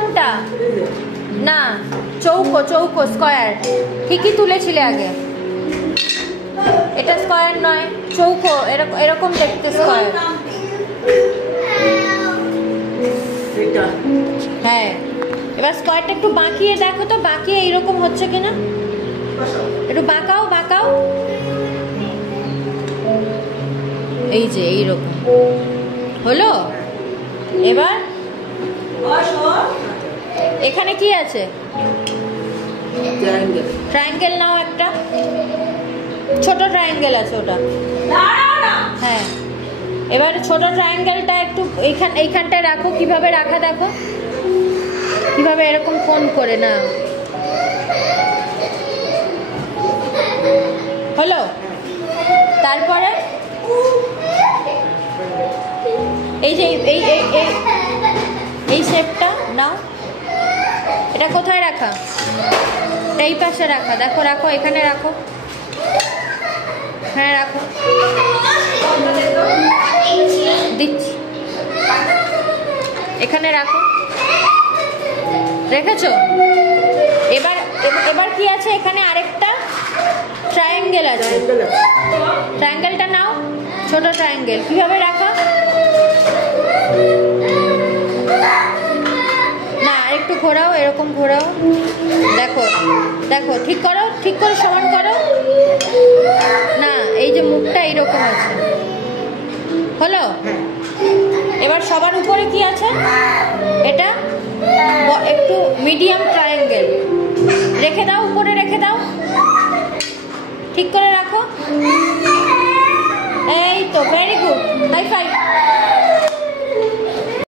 কোনটা? না, চৌকো, চৌকো, স্কয়ার। ঠিকই তুলেছিলে আগে। এটা স্কয়ার নয়, চৌকো, এরকম দেখতে স্কয়ার। হ্যাঁ, এবার স্কয়ারটা একটু বাঁকিয়ে দেখো তো, বাঁকিয়ে এইরকম হচ্ছে কিনা। একটু বাঁকাও, বাঁকাও। এই যে এইরকম হলো। এবার এখানে কি আছে? ট্রায়াঙ্গেল নাও একটা, ছোট ট্রায়াঙ্গেল আছে ওটা। হ্যাঁ, এবার ছোট ট্রায়াঙ্গেলটা একটু এইখানটায় রাখো। কিভাবে রাখা দেখো, কিভাবে এরকম ফোন করে না হলো। তারপরে এই যে এই শেপটা নাও। এটা কোথায় রাখা? এই পাশে রাখা। দেখো, রাখো, এখানে রাখো। হ্যাঁ, রাখো, দিচ্ছি। এখানে রাখো। রেখেছো? এবার কি আছে? এখানে আরেকটা ট্রায়াঙ্গেল আছে। ট্রায়াঙ্গেলটা নাও, ছোট ট্রায়াঙ্গেল। কিভাবে রাখা? না, একটু ঘোরাও, এরকম ঘোরাও। দেখো, দেখো, ঠিক করো, ঠিক করে সমান করো। না, এই যে মুখটা এইরকম আছে। হলো? এবার সবার উপরে কি আছে? এটা একটু মিডিয়াম ট্রায়াঙ্গেল। রেখে দাও, উপরে রেখে দাও। ঠিক করে রাখো। এই তো, ভেরি গুড, হাই ফাইভ।